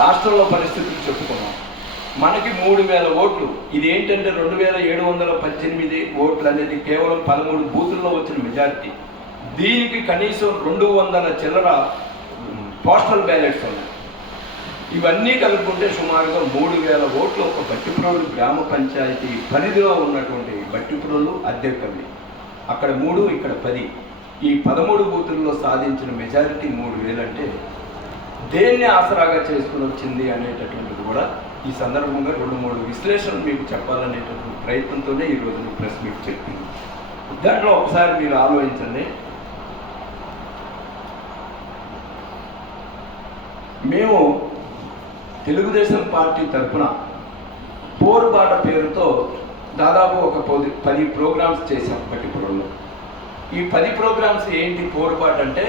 రాష్ట్రంలో పరిస్థితులు చెప్పుకున్నాం. మనకి 3,000 ఓట్లు. ఇది ఏంటంటే 2,718 ఓట్లు అనేది కేవలం 13 బూతుల్లో వచ్చిన మెజారిటీ. దీనికి కనీసం 200 చిల్లర పోస్టల్ బ్యాలెట్స్ ఉన్నాయి. ఇవన్నీ కలుపుకుంటే సుమారుగా 3,000 ఓట్లు ఒక బట్టిప్రోలు గ్రామ పంచాయతీ పరిధిలో ఉన్నటువంటి బట్టిప్రోలు అద్దెపల్లి, అక్కడ 3 ఇక్కడ 10, ఈ 13 బూతుల్లో సాధించిన మెజారిటీ 3,000 అంటే దేన్ని ఆసరాగా చేసుకుని వచ్చింది అనేటటువంటిది కూడా ఈ సందర్భంగా 2-3 విశ్లేషణలు మీకు చెప్పాలనేటటువంటి ప్రయత్నంతోనే ఈరోజు ప్రెస్ మీట్ చెప్పింది. దాంట్లో ఒకసారి మీరు ఆలోచించండి. మేము తెలుగుదేశం పార్టీ తరఫున పోరుబాట పేరుతో దాదాపు ఒక 10 ప్రోగ్రామ్స్ చేశాం బట్టిప్రోల్లో. ఈ 10 ప్రోగ్రామ్స్ ఏంటి పోరుబాట అంటే,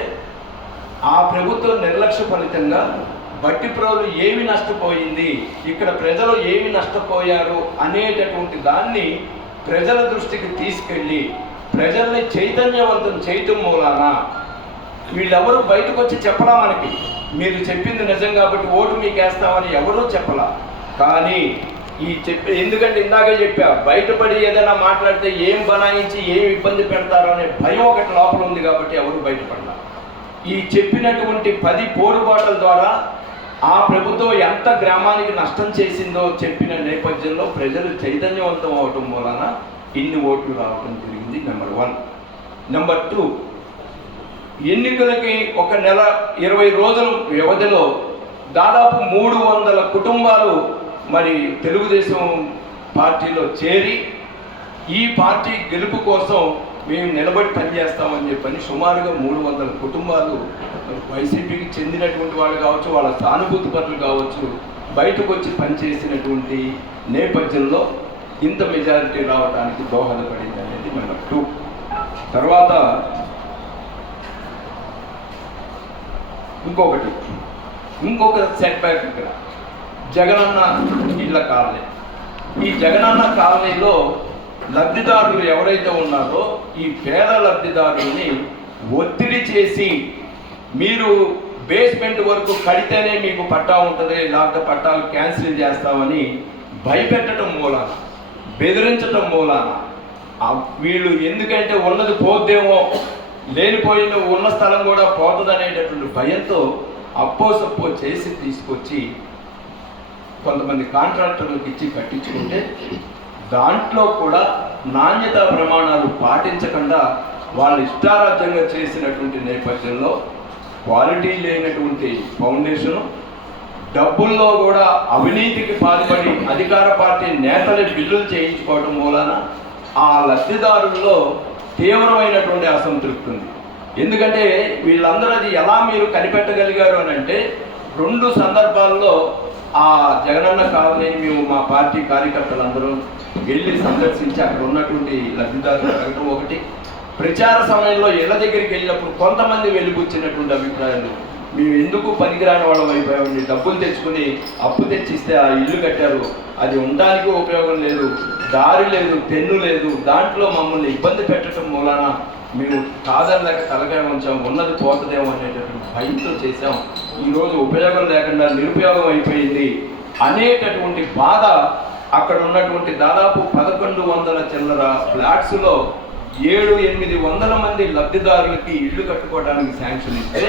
ఆ ప్రభుత్వం నిర్లక్ష్య ఫలితంగా బట్టిప్రోలు ఏమి నష్టపోయింది, ఇక్కడ ప్రజలు ఏమి నష్టపోయారు అనేటటువంటి దాన్ని ప్రజల దృష్టికి తీసుకెళ్ళి ప్రజల్ని చైతన్యవంతం చేయటం మూలాన వీళ్ళెవరూ బయటకు వచ్చి చెప్పలా, మనకి మీరు చెప్పింది నిజం కాబట్టి ఓటు మీకు వేస్తామని ఎవరూ చెప్పలా. కానీ ఎందుకంటే ఇందాకే చెప్పా, బయటపడి ఏదైనా మాట్లాడితే ఏం బనాయించి ఏం ఇబ్బంది పెడతారో అనే భయం ఒకటి లోపల ఉంది కాబట్టి ఎవరు బయటపడలా. ఈ చెప్పినటువంటి 10 పోరుబాటల ద్వారా ఆ ప్రభుత్వం ఎంత గ్రామానికి నష్టం చేసిందో చెప్పిన నేపథ్యంలో ప్రజలు చైతన్యవంతం అవటం మూలన ఇన్ని ఓట్లు రావటం జరిగింది. నెంబర్ 1. నెంబర్ 2, ఎన్నికలకి 1 నెల 20 రోజుల వ్యవధిలో దాదాపు 300 కుటుంబాలు మరి తెలుగుదేశం పార్టీలో చేరి ఈ పార్టీ గెలుపు కోసం మేము నిలబడి పనిచేస్తామని చెప్పని సుమారుగా 300 కుటుంబాలు వైసీపీకి చెందినటువంటి వాళ్ళు కావచ్చు, వాళ్ళ సానుభూతి పరులు కావచ్చు, బయటకు వచ్చి పనిచేసినటువంటి నేపథ్యంలో ఇంత మెజారిటీ రావడానికి దోహదపడింది అనేది నెంబర్ 2. తర్వాత ఇంకొక సెట్ బ్యాక్ ఇక్కడ జగనన్న ఇళ్ళ కాలనీ. ఈ జగనన్న కాలనీలో లబ్ధిదారులు ఎవరైతే ఉన్నారో ఈ పేద లబ్ధిదారుల్ని ఒత్తిడి చేసి మీరు బేస్మెంట్ వరకు కడితేనే మీకు పట్టా ఉంటుంది, లేకపోతే పట్టాలు క్యాన్సిల్ చేస్తామని భయపెట్టడం మూలాన, బెదిరించటం మూలాన వీళ్ళు ఎందుకంటే ఉన్నది పోద్దేమో, లేనిపోయిన ఉన్న స్థలం కూడా పోతుంది అనేటటువంటి భయంతో అప్పో సప్పో చేసి తీసుకొచ్చి కొంతమంది కాంట్రాక్టర్లకు ఇచ్చి కట్టించుకుంటే దాంట్లో కూడా నాణ్యతా ప్రమాణాలు పాటించకుండా వాళ్ళు ఇష్టారాజ్యంగా చేసినటువంటి నేపథ్యంలో క్వాలిటీ లేనటువంటి ఫౌండేషను, డబ్బుల్లో కూడా అవినీతికి పాల్పడి అధికార పార్టీ నేతలు బిల్లులు చేయించుకోవడం మూలాన ఆ లబ్ధిదారుల్లో తీవ్రమైనటువంటి అసంతృప్తి ఉంది. ఎందుకంటే వీళ్ళందరూ అది ఎలా మీరు కనిపెట్టగలిగారు అని అంటే, 2 సందర్భాల్లో ఆ జగనన్న కాలనీని మేము మా పార్టీ కార్యకర్తలందరూ వెళ్ళి సందర్శించి అక్కడ ఉన్నటువంటి లబ్ధిదారులు అడగడం ఒకటి. ప్రచార సమయంలో ఇళ్ళ దగ్గరికి వెళ్ళినప్పుడు కొంతమంది వెలిబుచ్చినటువంటి అభిప్రాయాలు, మేము ఎందుకు పనికిరాని వాళ్ళం అయిపోయామండి, డబ్బులు తెచ్చుకుని అప్పు తెచ్చిస్తే ఆ ఇల్లు కట్టారు, అది ఉండడానికి ఉపయోగం లేదు, దారి లేదు, తెన్ను లేదు, దాంట్లో మమ్మల్ని ఇబ్బంది పెట్టడం మూలాన మేము కాదనలేక తలకాయ ఉంచాం, ఉన్నది పోతుందేమో అనేటటువంటి భయంతో చేశాం, ఈరోజు ఉపయోగం లేకుండా నిరుపయోగం అయిపోయింది అనేటటువంటి బాధ అక్కడ ఉన్నటువంటి దాదాపు 1100 చిల్లర ఫ్లాట్స్లో 700-800 మంది లబ్ధిదారులకి ఇల్లు కట్టుకోవడానికి శాంక్షన్ ఇస్తే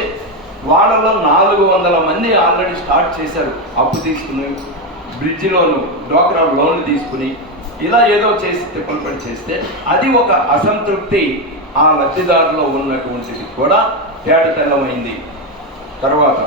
వాళ్ళలో 400 మంది ఆల్రెడీ స్టార్ట్ చేశారు, అప్పు తీసుకుని, బ్రిడ్జ్ లోను, డ్వాక్రా లోన్లు తీసుకుని, ఇలా ఏదో చేసి తిప్పలు పని చేస్తే అది ఒక అసంతృప్తి ఆ లబ్ధిదారులో ఉన్నటువంటిది కూడా తేటతెల్లమైంది. తర్వాత